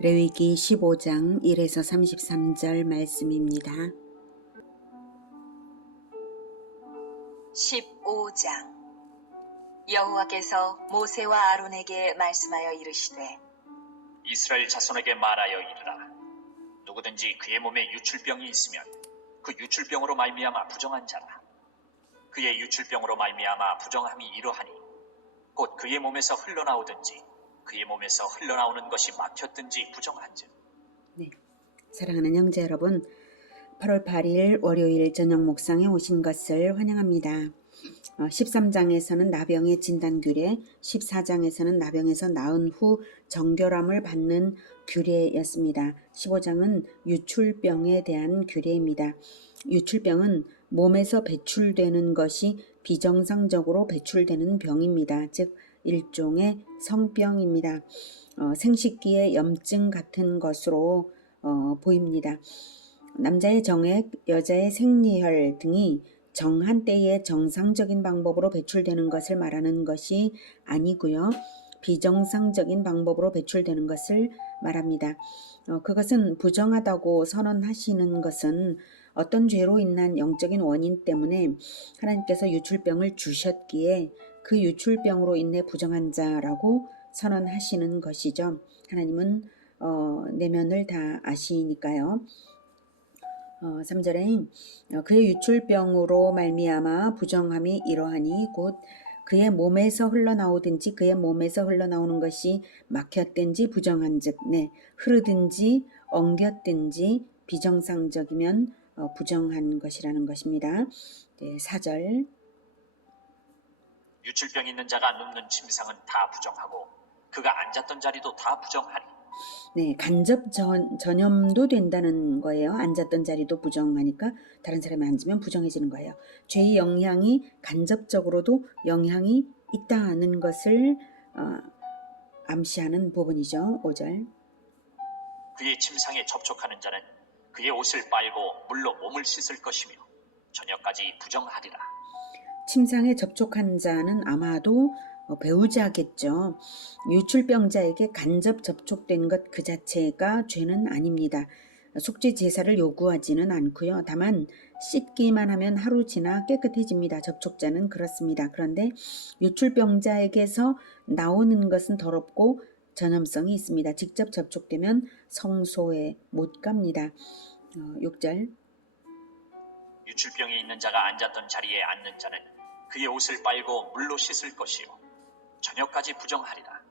레위기 15장 1에서 33절 말씀입니다. 15장 여호와께서 모세와 아론에게 말씀하여 이르시되 이스라엘 자손에게 말하여 이르라. 누구든지 그의 몸에 유출병이 있으면 그 유출병으로 말미암아 부정한 자라. 그의 유출병으로 말미암아 부정함이 이러하니 곧 그의 몸에서 흘러나오든지 그의 몸에서 흘러나오는 것이 막혔든지 부정한즉. 네, 사랑하는 형제 여러분, 8월 8일 월요일 저녁 목상에 오신 것을 환영합니다. 13장에서는 나병의 진단규례, 14장에서는 나병에서 나은 후 정결함을 받는 규례였습니다. 15장은 유출병에 대한 규례입니다. 유출병은 몸에서 배출되는 것이 비정상적으로 배출되는 병입니다. 즉 일종의 성병입니다. 생식기의 염증 같은 것으로 보입니다. 남자의 정액, 여자의 생리혈 등이 정한 때에 정상적인 방법으로 배출되는 것을 말하는 것이 아니고요. 비정상적인 방법으로 배출되는 것을 말합니다. 그것은 부정하다고 선언하시는 것은 어떤 죄로 인한 영적인 원인 때문에 하나님께서 유출병을 주셨기에 그 유출병으로 인해 부정한 자라고 선언하시는 것이죠. 하나님은 내면을 다 아시니까요. 3절에 그의 유출병으로 말미암아 부정함이 이러하니 곧 그의 몸에서 흘러나오든지 그의 몸에서 흘러나오는 것이 막혔든지 부정한즉 흐르든지 엉겼든지 비정상적이면 부정한 것이라는 것입니다. 4절 유출병 있는 자가 눕는 침상은 다 부정하고 그가 앉았던 자리도 다 부정하니. 간접 전염도 된다는 거예요. 앉았던 자리도 부정하니까 다른 사람이 앉으면 부정해지는 거예요. 죄의 영향이 간접적으로도 영향이 있다는 것을 암시하는 부분이죠. 5절 그의 침상에 접촉하는 자는 그의 옷을 빨고 물로 몸을 씻을 것이며 저녁까지 부정하리라. 침상에 접촉한 자는 아마도 배우자겠죠. 유출병자에게 간접 접촉된 것 그 자체가 죄는 아닙니다. 속죄 제사를 요구하지는 않고요. 다만 씻기만 하면 하루 지나 깨끗해집니다. 접촉자는 그렇습니다. 그런데 유출병자에게서 나오는 것은 더럽고 전염성이 있습니다. 직접 접촉되면 성소에 못 갑니다. 6절 유출병이 있는 자가 앉았던 자리에 앉는 자는 그의 옷을 빨고 물로 씻을 것이요 저녁까지 부정하리라.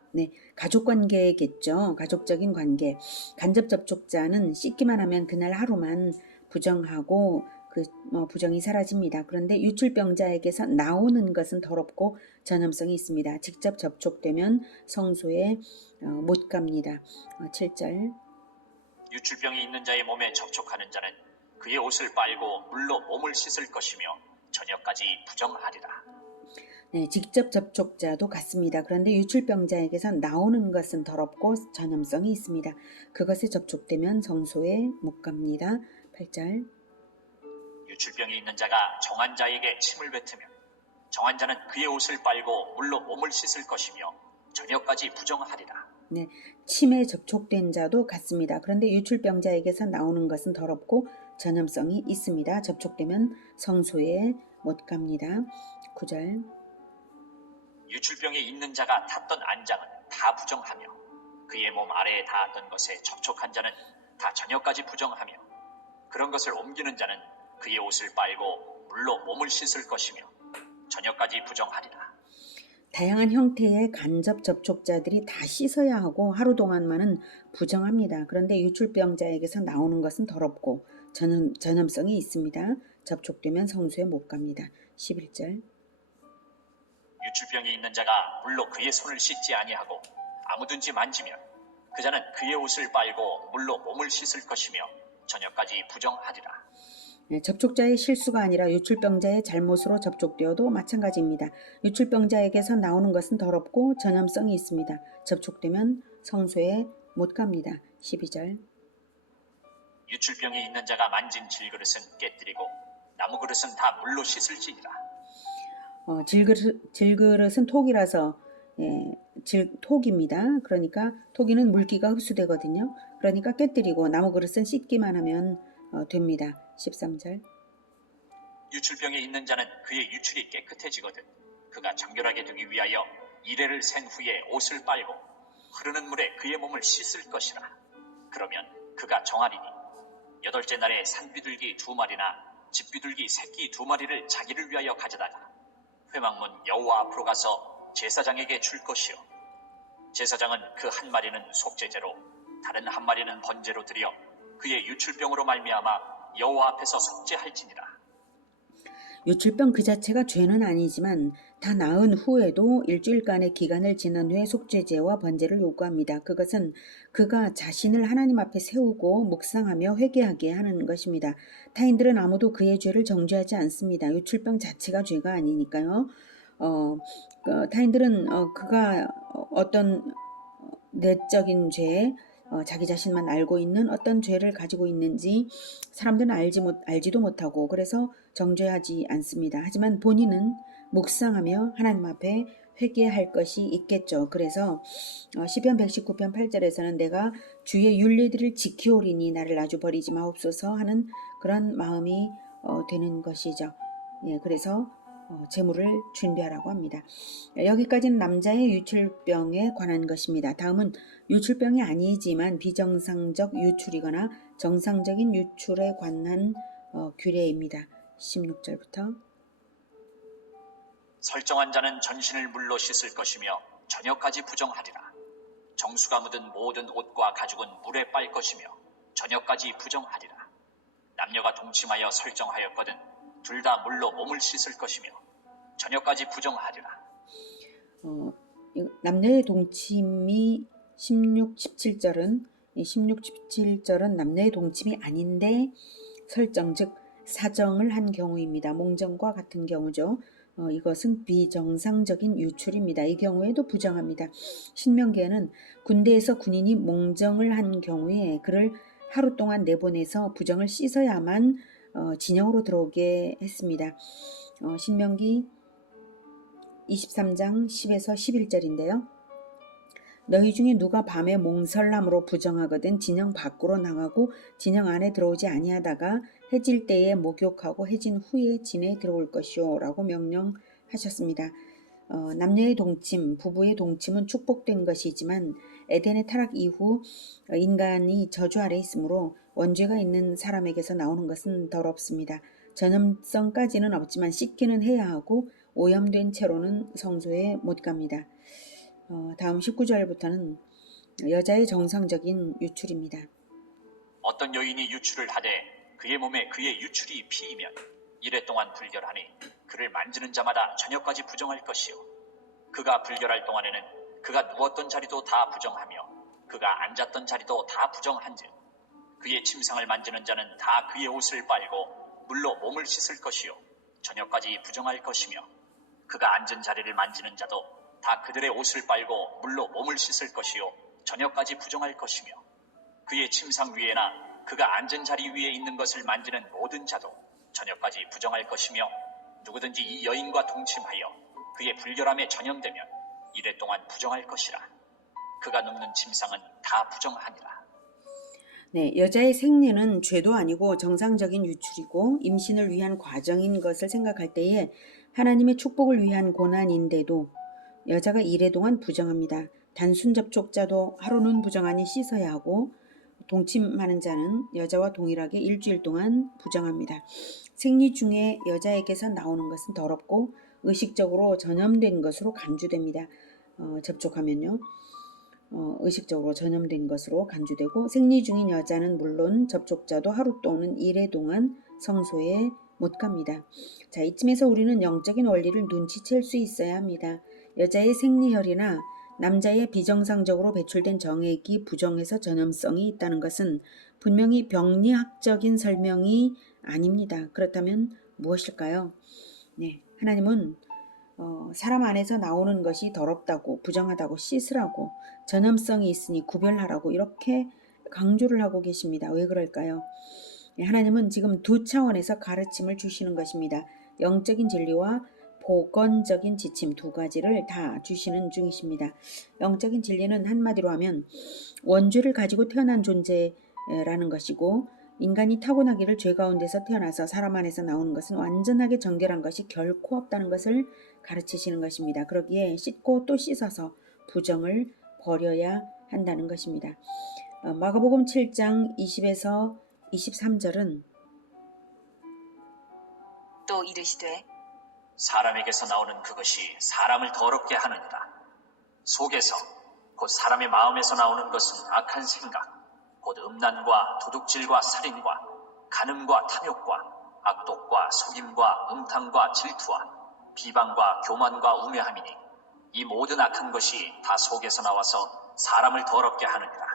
가족관계겠죠. 가족적인 관계. 간접 접촉자는 씻기만 하면 그날 하루만 부정하고 부정이 사라집니다. 그런데 유출병자에게서 나오는 것은 더럽고 전염성이 있습니다. 직접 접촉되면 성소에 못 갑니다. 7절 유출병이 있는 자의 몸에 접촉하는 자는 그의 옷을 빨고 물로 몸을 씻을 것이며 저녁까지 부정하리라. 직접 접촉자도 같습니다. 그런데 유출병자에게서 나오는 것은 더럽고 전염성이 있습니다. 그것에 접촉되면 성소에 못 갑니다. 8절 유출병이 있는 자가 정한 자에게 침을 뱉으면 정한 자는 그의 옷을 빨고 물로 몸을 씻을 것이며 저녁까지 부정하리라. 침에 접촉된 자도 같습니다. 그런데 유출병자에게서 나오는 것은 더럽고 전염성이 있습니다. 접촉되면 성소에 못 갑니다. 9절 유출병이 있는 자가 탔던 안장은 다 부정하며 그의 몸 아래에 닿았던 것에 접촉한 자는 다 저녁까지 부정하며 그런 것을 옮기는 자는 그의 옷을 빨고 물로 몸을 씻을 것이며 저녁까지 부정하리라. 다양한 형태의 간접 접촉자들이 다 씻어야 하고 하루 동안만은 부정합니다. 그런데 유출병자에게서 나오는 것은 더럽고 전염성이 있습니다. 접촉되면 성소에 못 갑니다. 11절 유출병이 있는 자가 물로 그의 손을 씻지 아니하고 아무든지 만지면 그 자는 그의 옷을 빨고 물로 몸을 씻을 것이며 저녁까지 부정하리라. 접촉자의 실수가 아니라 유출병자의 잘못으로 접촉되어도 마찬가지입니다. 유출병자에게서 나오는 것은 더럽고 전염성이 있습니다. 접촉되면 성소에 못 갑니다. 12절 유출병이 있는 자가 만진 질그릇은 깨뜨리고 나무 그릇은 다 물로 씻을지니라. 질그릇은 톡이라서 톡입니다. 그러니까 토기는 물기가 흡수되거든요. 그러니까 깨뜨리고 나무 그릇은 씻기만 하면 됩니다. 13절. 유출병에 있는 자는 그의 유출이 깨끗해지거든 그가 정결하게 되기 위하여 이레를 센 후에 옷을 빨고 흐르는 물에 그의 몸을 씻을 것이라. 그러면 그가 정하리니 여덟째 날에 산비둘기 2마리나 집비둘기 새끼 2마리를 자기를 위하여 가져다가 회막문 여호와 앞으로 가서 제사장에게 줄 것이요 제사장은 그 한 마리는 속죄제로 다른 한 마리는 번제로 드려 그의 유출병으로 말미암아 여호와 앞에서 속죄할지니라. 유출병 그 자체가 죄는 아니지만 다 나은 후에도 일주일간의 기간을 지난 후에 속죄제와 번제를 요구합니다. 그것은 그가 자신을 하나님 앞에 세우고 묵상하며 회개하게 하는 것입니다. 타인들은 아무도 그의 죄를 정죄하지 않습니다. 유출병 자체가 죄가 아니니까요. 타인들은 그가 어떤 내적인 죄, 자기 자신만 알고 있는 어떤 죄를 가지고 있는지 사람들은 알지도 못하고 그래서 정죄하지 않습니다. 하지만 본인은 묵상하며 하나님 앞에 회개할 것이 있겠죠. 그래서 시편 119편 8절에서는 내가 주의 윤례들을 지키오리니 나를 놔주 버리지 마옵소서 하는 그런 마음이 되는 것이죠. 예, 그래서 제물을 준비하라고 합니다. 여기까지는 남자의 유출병에 관한 것입니다. 다음은 유출병이 아니지만 비정상적 유출이거나 정상적인 유출에 관한 규례입니다. 16절부터 설정한 자는 전신을 물로 씻을 것이며 저녁까지 부정하리라. 정수가 묻은 모든 옷과 가죽은 물에 빨 것이며 저녁까지 부정하리라. 남녀가 동침하여 설정하였거든 둘 다 물로 몸을 씻을 것이며 저녁까지 부정하리라. 남녀의 동침이 16, 17절은 남녀의 동침이 아닌데 설정, 즉 사정을 한 경우입니다. 몽정과 같은 경우죠. 이것은 비정상적인 유출입니다. 이 경우에도 부정합니다. 신명기에는 군대에서 군인이 몽정을 한 경우에 그를 하루 동안 내보내서 부정을 씻어야만 진영으로 들어오게 했습니다. 신명기 23장 10에서 11절인데요. 너희 중에 누가 밤에 몽설남으로 부정하거든 진영 밖으로 나가고 진영 안에 들어오지 아니하다가 해질 때에 목욕하고 해진 후에 진에 들어올 것이요 라고 명령하셨습니다. 남녀의 동침, 부부의 동침은 축복된 것이지만 에덴의 타락 이후 인간이 저주 아래 있으므로 원죄가 있는 사람에게서 나오는 것은 더럽습니다. 전염성까지는 없지만 씻기는 해야 하고 오염된 채로는 성소에 못 갑니다. 다음 19절부터는 여자의 정상적인 유출입니다. 어떤 여인이 유출을 하되 그의 몸에 그의 유출이 피이면 이래 동안 불결하니 그를 만지는 자마다 저녁까지 부정할 것이요 그가 불결할 동안에는 그가 누웠던 자리도 다 부정하며 그가 앉았던 자리도 다 부정한즉 그의 침상을 만지는 자는 다 그의 옷을 빨고 물로 몸을 씻을 것이요 저녁까지 부정할 것이며 그가 앉은 자리를 만지는 자도 다 그들의 옷을 빨고 물로 몸을 씻을 것이요 저녁까지 부정할 것이며 그의 침상 위에나 그가 앉은 자리 위에 있는 것을 만지는 모든 자도 저녁까지 부정할 것이며 누구든지 이 여인과 동침하여 그의 불결함에 전염되면 이래 동안 부정할 것이라. 그가 눕는 침상은 다 부정하니라. 네, 여자의 생리는 죄도 아니고 정상적인 유출이고 임신을 위한 과정인 것을 생각할 때에 하나님의 축복을 위한 고난인데도 여자가 이래 동안 부정합니다. 단순 접촉자도 하루는 부정하니 씻어야 하고 동침하는 자는 여자와 동일하게 일주일 동안 부정합니다. 생리 중에 여자에게서 나오는 것은 더럽고 의식적으로 전염된 것으로 간주됩니다. 접촉하면요. 의식적으로 전염된 것으로 간주되고 생리 중인 여자는 물론 접촉자도 하루 또는 이래 동안 성소에 못 갑니다. 자, 이쯤에서 우리는 영적인 원리를 눈치챌 수 있어야 합니다. 여자의 생리혈이나 남자의 비정상적으로 배출된 정액이 부정해서 전염성이 있다는 것은 분명히 병리학적인 설명이 아닙니다. 그렇다면 무엇일까요? 네, 하나님은 사람 안에서 나오는 것이 더럽다고 부정하다고 씻으라고 전염성이 있으니 구별하라고 이렇게 강조를 하고 계십니다. 왜 그럴까요? 하나님은 지금 두 차원에서 가르침을 주시는 것입니다. 영적인 진리와 보건적인 지침 두 가지를 다 주시는 중이십니다. 영적인 진리는 한마디로 하면 원죄를 가지고 태어난 존재라는 것이고, 인간이 타고나기를 죄 가운데서 태어나서 사람 안에서 나오는 것은 완전하게 정결한 것이 결코 없다는 것을 가르치시는 것입니다. 그러기에 씻고 또 씻어서 부정을 버려야 한다는 것입니다. 마가복음 7장 20에서 23절은 또 이르시되 사람에게서 나오는 그것이 사람을 더럽게 하느니라. 속에서 곧 사람의 마음에서 나오는 것은 악한 생각, 곧 음란과 도둑질과 살인과 간음과 탐욕과 악독과 속임과 음탕과 질투와 비방과 교만과 우매함이니 이 모든 악한 것이 다 속에서 나와서 사람을 더럽게 하느니라.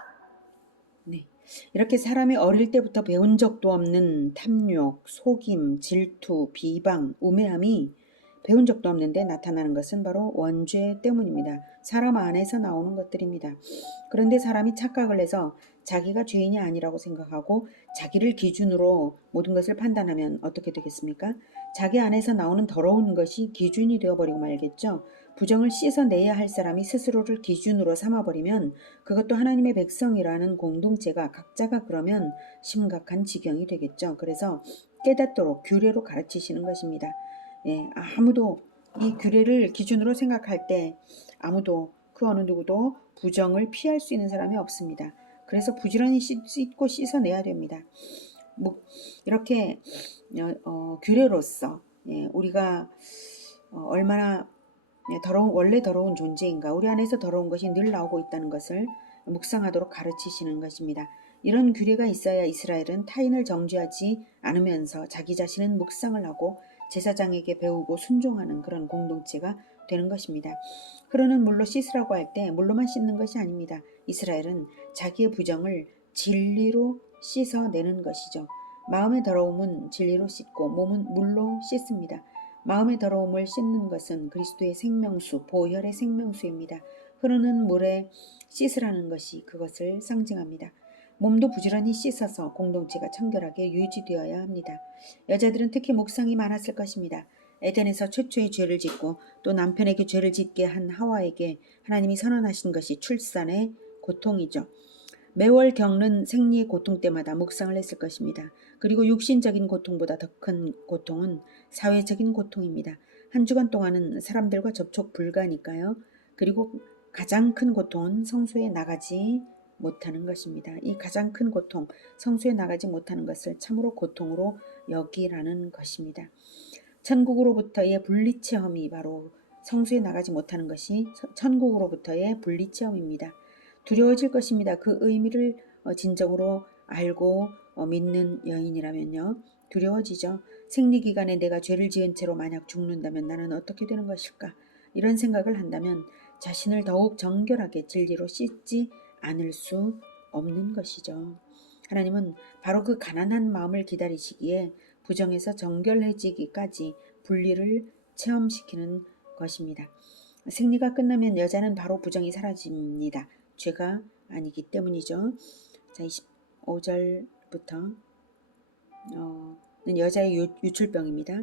네. 이렇게 사람이 어릴 때부터 배운 적도 없는 탐욕, 속임, 질투, 비방, 우매함이 배운 적도 없는데 나타나는 것은 바로 원죄 때문입니다. 사람 안에서 나오는 것들입니다. 그런데 사람이 착각을 해서 자기가 죄인이 아니라고 생각하고 자기를 기준으로 모든 것을 판단하면 어떻게 되겠습니까? 자기 안에서 나오는 더러운 것이 기준이 되어버리고 말겠죠. 부정을 씻어내야 할 사람이 스스로를 기준으로 삼아버리면 그것도 하나님의 백성이라는 공동체가 각자가 그러면 심각한 지경이 되겠죠. 그래서 깨닫도록 규례로 가르치시는 것입니다. 예, 아무도 이 규례를 기준으로 생각할 때 아무도 그 어느 누구도 부정을 피할 수 있는 사람이 없습니다. 그래서 부지런히 씻고 씻어내야 됩니다. 이렇게 규례로서 우리가 얼마나 원래 더러운 존재인가, 우리 안에서 더러운 것이 늘 나오고 있다는 것을 묵상하도록 가르치시는 것입니다. 이런 규례가 있어야 이스라엘은 타인을 정죄하지 않으면서 자기 자신은 묵상을 하고 제사장에게 배우고 순종하는 그런 공동체가 되는 것입니다. 그러는 물로 씻으라고 할 때 물로만 씻는 것이 아닙니다. 이스라엘은 자기의 부정을 진리로 씻어내는 것이죠. 마음의 더러움은 진리로 씻고 몸은 물로 씻습니다. 마음의 더러움을 씻는 것은 그리스도의 생명수, 보혈의 생명수입니다. 흐르는 물에 씻으라는 것이 그것을 상징합니다. 몸도 부지런히 씻어서 공동체가 청결하게 유지되어야 합니다. 여자들은 특히 묵상이 많았을 것입니다. 에덴에서 최초의 죄를 짓고 또 남편에게 죄를 짓게 한 하와에게 하나님이 선언하신 것이 출산의 고통이죠. 매월 겪는 생리의 고통 때마다 묵상을 했을 것입니다. 그리고 육신적인 고통보다 더 큰 고통은 사회적인 고통입니다. 한 주간 동안은 사람들과 접촉 불가니까요. 그리고 가장 큰 고통은 성소에 나가지 못하는 것입니다. 이 가장 큰 고통, 성소에 나가지 못하는 것을 참으로 고통으로 여기라는 것입니다. 천국으로부터의 분리체험이 바로 성소에 나가지 못하는 것이 천국으로부터의 분리체험입니다. 두려워질 것입니다. 그 의미를 진정으로 알고 믿는 여인이라면요. 두려워지죠. 생리기간에 내가 죄를 지은 채로 만약 죽는다면 나는 어떻게 되는 것일까? 이런 생각을 한다면 자신을 더욱 정결하게 진리로 씻지 않을 수 없는 것이죠. 하나님은 바로 그 가난한 마음을 기다리시기에 부정에서 정결해지기까지 분리를 체험시키는 것입니다. 생리가 끝나면 여자는 바로 부정이 사라집니다. 죄가 아니기 때문이죠. 자, 25절부터 는 여자의 유출병입니다.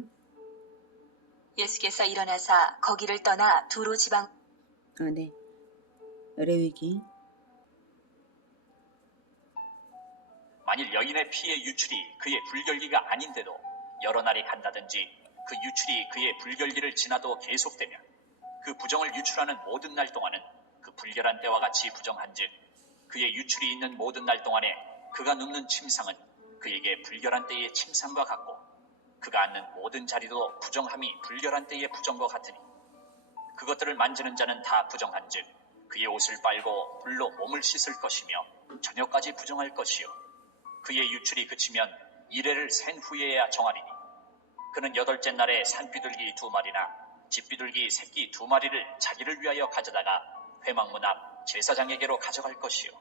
예수께서 일어나사 거기를 떠나 두로 지방 네. 레위기. 만일 여인의 피의 유출이 그의 불결기가 아닌데도 여러 날이 간다든지 그 유출이 그의 불결기를 지나도 계속되면 그 부정을 유출하는 모든 날 동안은 그 불결한 때와 같이 부정한즉 그의 유출이 있는 모든 날 동안에 그가 눕는 침상은 그에게 불결한 때의 침상과 같고 그가 앉는 모든 자리도 부정함이 불결한 때의 부정과 같으니 그것들을 만지는 자는 다 부정한즉 그의 옷을 빨고 불로 몸을 씻을 것이며 저녁까지 부정할 것이요 그의 유출이 그치면 이레를 센 후에야 정하리니 그는 8째 날에 산비둘기 2마리나 집비둘기 새끼 2마리를 자기를 위하여 가져다가 회막문 앞 제사장에게로 가져갈 것이요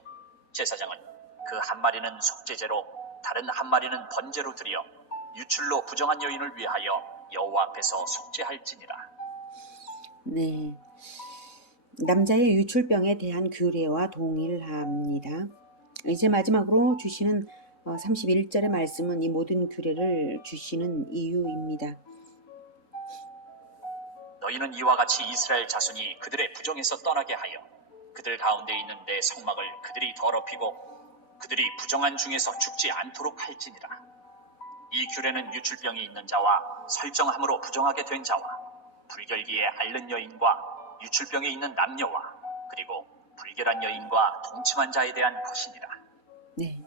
제사장은 그 한 마리는 속죄제로 다른 한 마리는 번제로 드려 유출로 부정한 여인을 위하여 여호와 앞에서 속죄할지니라. 네, 남자의 유출병에 대한 규례와 동일합니다. 이제 마지막으로 주시는 31절의 말씀은 이 모든 규례를 주시는 이유입니다. 너희는 이와 같이 이스라엘 자손이 그들의 부정에서 떠나게 하여 그들 가운데 있는 내 성막을 그들이 더럽히고 그들이 부정한 중에서 죽지 않도록 할지니라. 이 규례는 유출병이 있는 자와 설정함으로 부정하게 된 자와 불결기에 앓는 여인과 유출병에 있는 남녀와 그리고 불결한 여인과 동침한 자에 대한 것이니라. 네.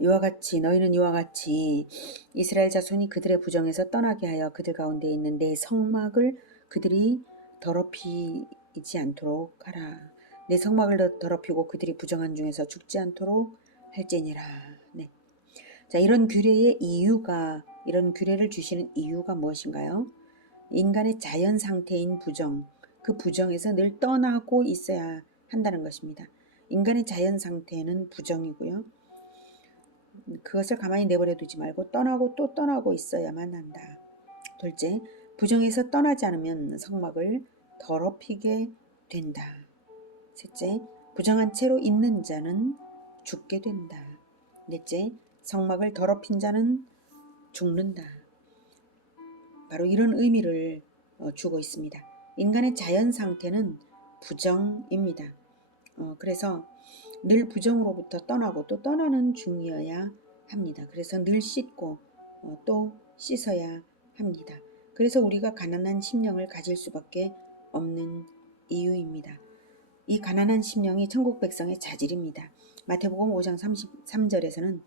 이와 같이 너희는 이와 같이 이스라엘 자손이 그들의 부정에서 떠나게 하여 그들 가운데 있는 내 성막을 그들이 더럽히지 않도록 하라. 내 성막을 더럽히고 그들이 부정한 중에서 죽지 않도록 할지니라. 네. 자, 이런 규례를 주시는 이유가 무엇인가요? 인간의 자연 상태인 부정, 그 부정에서 늘 떠나고 있어야 한다는 것입니다. 인간의 자연 상태는 부정이고요. 그것을 가만히 내버려 두지 말고 떠나고 또 떠나고 있어야만 한다. 둘째, 부정에서 떠나지 않으면 성막을 더럽히게 된다. 셋째, 부정한 채로 있는 자는 죽게 된다. 넷째, 성막을 더럽힌 자는 죽는다. 바로 이런 의미를 주고 있습니다. 인간의 자연 상태는 부정입니다. 그래서 늘 부정으로부터 떠나고 또 떠나는 중이어야 합니다. 그래서 늘 씻고 또 씻어야 합니다. 그래서 우리가 가난한 심령을 가질 수밖에 없는 이유입니다. 이 가난한 심령이 천국 백성의 자질입니다. 마태복음 5장 33절에서는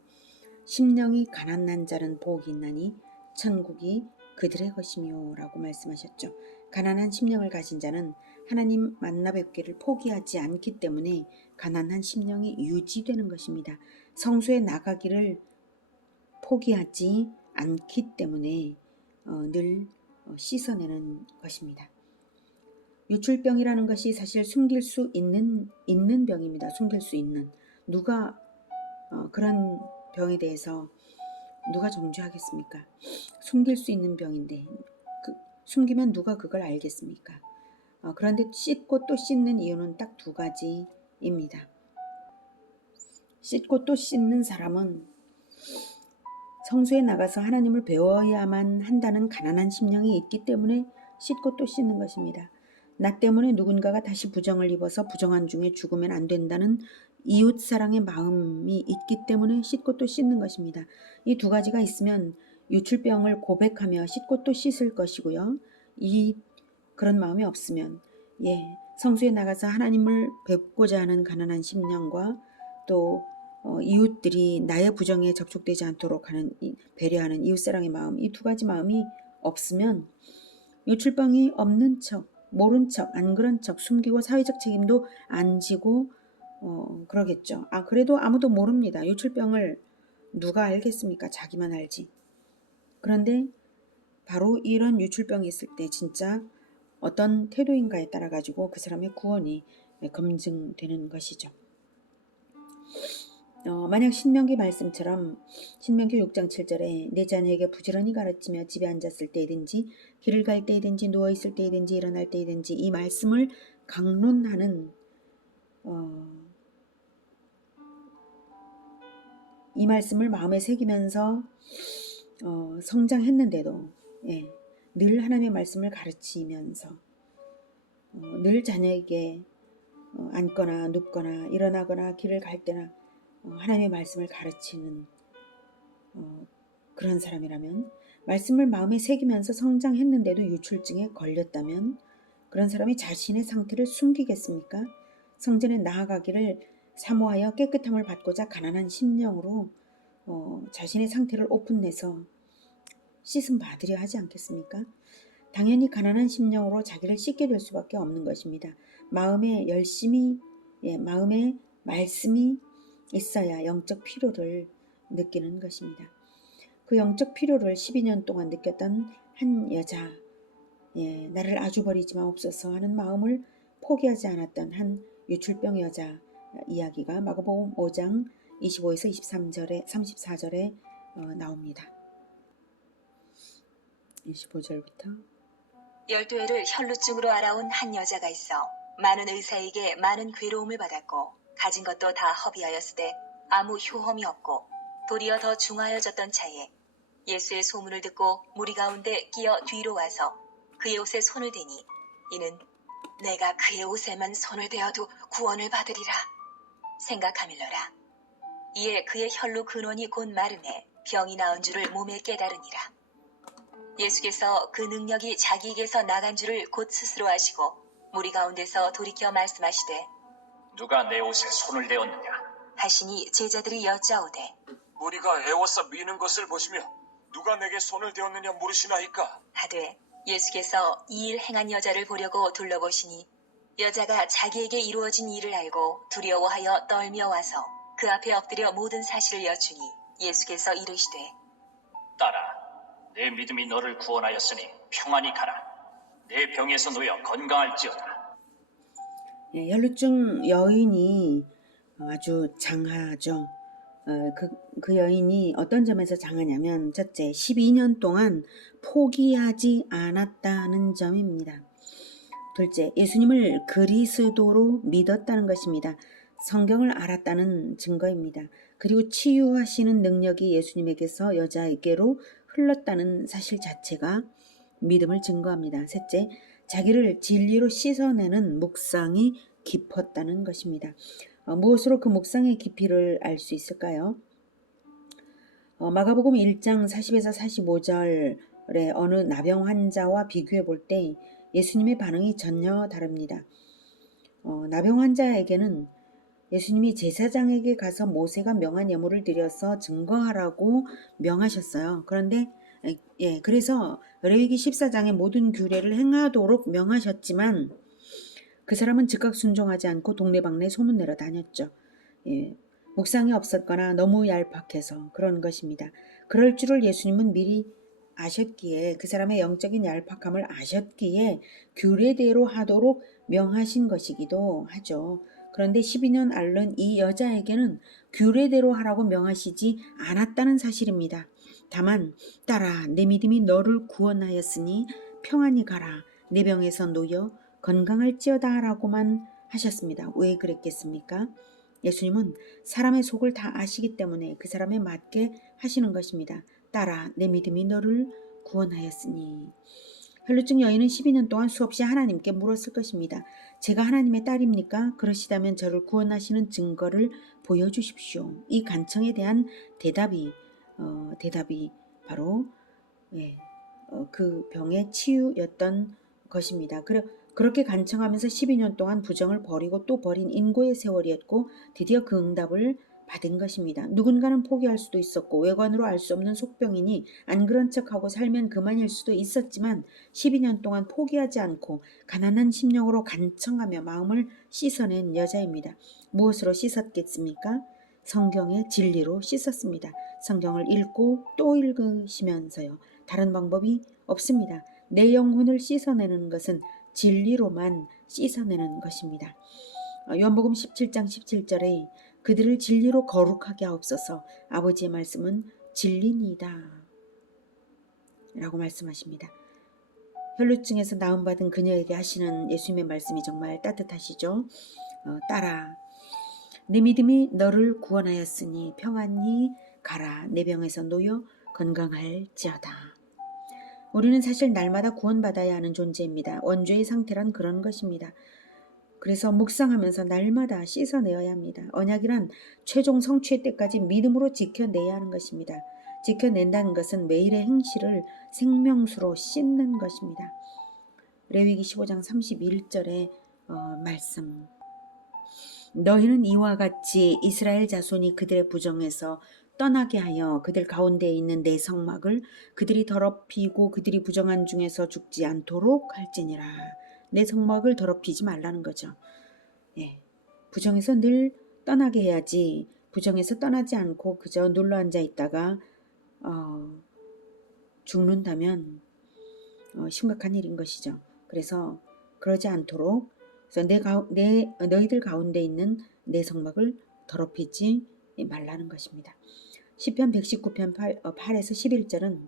심령이 가난한 자는 복이 있나니 천국이 그들의 것이며 라고 말씀하셨죠. 가난한 심령을 가진 자는 하나님 만나 뵙기를 포기하지 않기 때문에 가난한 심령이 유지되는 것입니다. 성소에 나가기를 포기하지 않기 때문에 늘 씻어내는 것입니다. 유출병이라는 것이 사실 숨길 수 있는 병입니다. 숨길 수 있는. 누가 그런 병에 대해서 누가 정죄하겠습니까? 숨길 수 있는 병인데 숨기면 누가 그걸 알겠습니까? 그런데 씻고 또 씻는 이유는 딱 두 가지입니다. 씻고 또 씻는 사람은 성소에 나가서 하나님을 배워야만 한다는 가난한 심령이 있기 때문에 씻고 또 씻는 것입니다. 나 때문에 누군가가 다시 부정을 입어서 부정한 중에 죽으면 안 된다는 이웃사랑의 마음이 있기 때문에 씻고 또 씻는 것입니다. 이 두 가지가 있으면 유출병을 고백하며 씻고 또 씻을 것이고요. 그런 마음이 없으면 성소에 나가서 하나님을 뵙고자 하는 가난한 심령과 또 이웃들이 나의 부정에 접촉되지 않도록 하는 배려하는 이웃사랑의 마음, 이 두 가지 마음이 없으면 유출병이 없는 척, 모른 척, 안 그런 척 숨기고 사회적 책임도 안 지고 그러겠죠. 그래도 아무도 모릅니다. 유출병을 누가 알겠습니까? 자기만 알지. 그런데 바로 이런 유출병이 있을 때 진짜 어떤 태도인가에 따라 가지고 그 사람의 구원이 검증되는 것이죠. 만약 신명기 말씀처럼 신명기 6장 7절에 내 자녀에게 부지런히 가르치며 집에 앉았을 때이든지 길을 갈 때이든지 누워있을 때이든지 일어날 때이든지 이 말씀을 강론하는 이 말씀을 마음에 새기면서 성장했는데도 늘 하나님의 말씀을 가르치면서 늘 자녀에게 앉거나 눕거나 일어나거나 길을 갈 때나 하나님의 말씀을 가르치는 그런 사람이라면, 말씀을 마음에 새기면서 성장했는데도 유출증에 걸렸다면 그런 사람이 자신의 상태를 숨기겠습니까? 성전에 나아가기를 사모하여 깨끗함을 받고자 가난한 심령으로 자신의 상태를 오픈내서 씻음 받으려 하지 않겠습니까? 당연히 가난한 심령으로 자기를 씻게 될 수밖에 없는 것입니다. 마음에 마음에 말씀이 있어야 영적 필요를 느끼는 것입니다. 그 영적 필요를 12년 동안 느꼈던 한 여자, 나를 아주 버리지 마옵소서 하는 마음을 포기하지 않았던 한 유출병 여자 이야기가 마가복음 5장 25에서 34절에 나옵니다. 25절부터 12회를 혈루증으로 알아온 한 여자가 있어 많은 의사에게 많은 괴로움을 받았고 가진 것도 다 허비하였으되 아무 효험이 없고 도리어 더 중하여졌던 차에 예수의 소문을 듣고 무리 가운데 끼어 뒤로 와서 그의 옷에 손을 대니 이는 내가 그의 옷에만 손을 대어도 구원을 받으리라 생각하밀러라. 이에 그의 혈루 근원이 곧 마름에 병이 나은 줄을 몸에 깨달으니라. 예수께서 그 능력이 자기에게서 나간 줄을 곧 스스로 아시고 무리 가운데서 돌이켜 말씀하시되 누가 내 옷에 손을 대었느냐? 하시니 제자들이 여짜오되 우리가 애워싸 미는 것을 보시며 누가 내게 손을 대었느냐 물으시나이까. 하되 예수께서 이 일 행한 여자를 보려고 둘러보시니 여자가 자기에게 이루어진 일을 알고 두려워하여 떨며 와서 그 앞에 엎드려 모든 사실을 여쭈니 예수께서 이르시되 딸아, 내 믿음이 너를 구원하였으니 평안히 가라. 내 병에서 놓여 건강할지어다. 예, 혈루증 여인이 아주 장하죠. 그 여인이 어떤 점에서 장하냐면 첫째, 12년 동안 포기하지 않았다는 점입니다. 둘째, 예수님을 그리스도로 믿었다는 것입니다. 성경을 알았다는 증거입니다. 그리고 치유하시는 능력이 예수님에게서 여자에게로 흘렀다는 사실 자체가 믿음을 증거합니다. 셋째, 자기를 진리로 씻어내는 묵상이 깊었다는 것입니다. 무엇으로 그 묵상의 깊이를 알 수 있을까요? 마가복음 1장 40에서 45절에 어느 나병 환자와 비교해 볼 때 예수님의 반응이 전혀 다릅니다. 나병 환자에게는 예수님이 제사장에게 가서 모세가 명한 예물을 드려서 증거하라고 명하셨어요. 그런데 그래서 레위기 14장의 모든 규례를 행하도록 명하셨지만 그 사람은 즉각 순종하지 않고 동네방네 소문내러 다녔죠. 묵상이 없었거나 너무 얄팍해서 그런 것입니다. 그럴 줄을 예수님은 미리 아셨기에 그 사람의 영적인 얄팍함을 아셨기에 규례대로 하도록 명하신 것이기도 하죠. 그런데 12년 앓는 이 여자에게는 규례대로 하라고 명하시지 않았다는 사실입니다. 다만 딸아 내 믿음이 너를 구원하였으니 평안히 가라 내 병에서 놓여 건강할지어다 라고만 하셨습니다. 왜 그랬겠습니까? 예수님은 사람의 속을 다 아시기 때문에 그 사람에 맞게 하시는 것입니다. 딸아 내 믿음이 너를 구원하였으니. 혈루증 여인은 12년 동안 수없이 하나님께 물었을 것입니다. 제가 하나님의 딸입니까? 그러시다면 저를 구원하시는 증거를 보여주십시오. 이 간청에 대한 대답이 바로 그 병의 치유였던 것입니다. 그렇게 간청하면서 12년 동안 부정을 버리고 또 버린 인고의 세월이었고 드디어 그 응답을 받은 것입니다. 누군가는 포기할 수도 있었고 외관으로 알 수 없는 속병이니 안 그런 척하고 살면 그만일 수도 있었지만 12년 동안 포기하지 않고 가난한 심령으로 간청하며 마음을 씻어낸 여자입니다. 무엇으로 씻었겠습니까? 성경의 진리로 씻었습니다. 성경을 읽고 또 읽으시면서요. 다른 방법이 없습니다. 내 영혼을 씻어내는 것은 진리로만 씻어내는 것입니다. 요한복음 17장 17절에 그들을 진리로 거룩하게 하옵소서 아버지의 말씀은 진리니이다 라고 말씀하십니다. 혈루증에서 나음받은 그녀에게 하시는 예수님의 말씀이 정말 따뜻하시죠. 딸아 내 믿음이 너를 구원하였으니 평안히 가라 내 병에서 놓여 건강할지어다. 우리는 사실 날마다 구원받아야 하는 존재입니다. 원죄의 상태란 그런 것입니다. 그래서 묵상하면서 날마다 씻어내어야 합니다. 언약이란 최종 성취의 때까지 믿음으로 지켜내야 하는 것입니다. 지켜낸다는 것은 매일의 행실을 생명수로 씻는 것입니다. 레위기 15장 31절의 말씀. 너희는 이와 같이 이스라엘 자손이 그들의 부정에서 떠나게 하여 그들 가운데 있는 내 성막을 그들이 더럽히고 그들이 부정한 중에서 죽지 않도록 할지니라. 내 성막을 더럽히지 말라는 거죠. 부정에서 늘 떠나게 해야지 부정에서 떠나지 않고 그저 눌러 앉아 있다가 죽는다면 심각한 일인 것이죠. 그래서 그러지 않도록 너희들 가운데 있는 내 성막을 더럽히지 말라는 것입니다. 시편 119편 8에서 11절은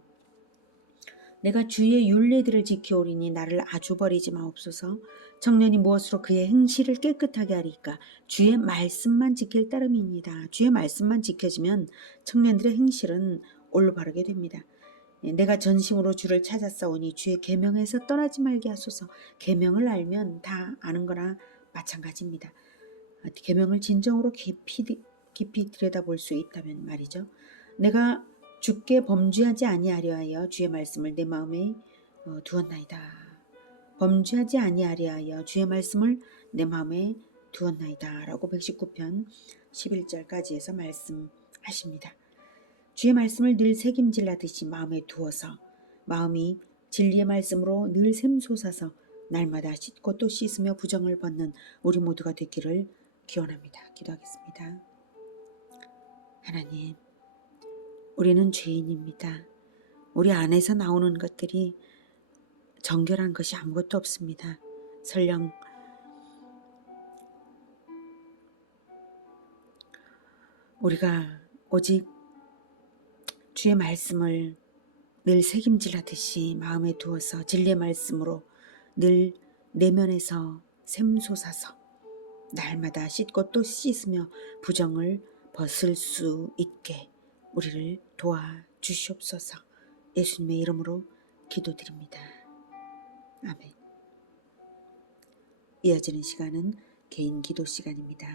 내가 주의 율례들을 지켜오리니 나를 아주 버리지 마옵소서. 청년이 무엇으로 그의 행실을 깨끗하게 하리까? 주의 말씀만 지킬 따름이니이다. 주의 말씀만 지켜지면 청년들의 행실은 올바르게 됩니다. 내가 전심으로 주를 찾았사오니 주의 계명에서 떠나지 말게 하소서. 계명을 알면 다 아는 거나 마찬가지입니다. 계명을 진정으로 깊이 들여다볼 수 있다면 말이죠. 내가 주께 범죄하지 아니하려 하여 주의 말씀을 내 마음에 두었나이다. 범죄하지 아니하려 하여 주의 말씀을 내 마음에 두었나이다 라고 119편 11절까지 해서 말씀하십니다. 주의 말씀을 늘 새김질하듯이 마음에 두어서 마음이 진리의 말씀으로 늘 샘솟아서 날마다 씻고 또 씻으며 부정을 벗는 우리 모두가 되기를 기원합니다. 기도하겠습니다. 하나님, 우리는 죄인입니다. 우리 안에서 나오는 것들이 정결한 것이 아무것도 없습니다. 설령 우리가 오직 주의 말씀을 늘 새김질하듯이 마음에 두어서 진리의 말씀으로 늘 내면에서 샘솟아서 날마다 씻고 또 씻으며 부정을 벗을 수 있게 우리를 도와주시옵소서. 예수님의 이름으로 기도드립니다. 아멘. 이어지는 시간은 개인 기도 시간입니다.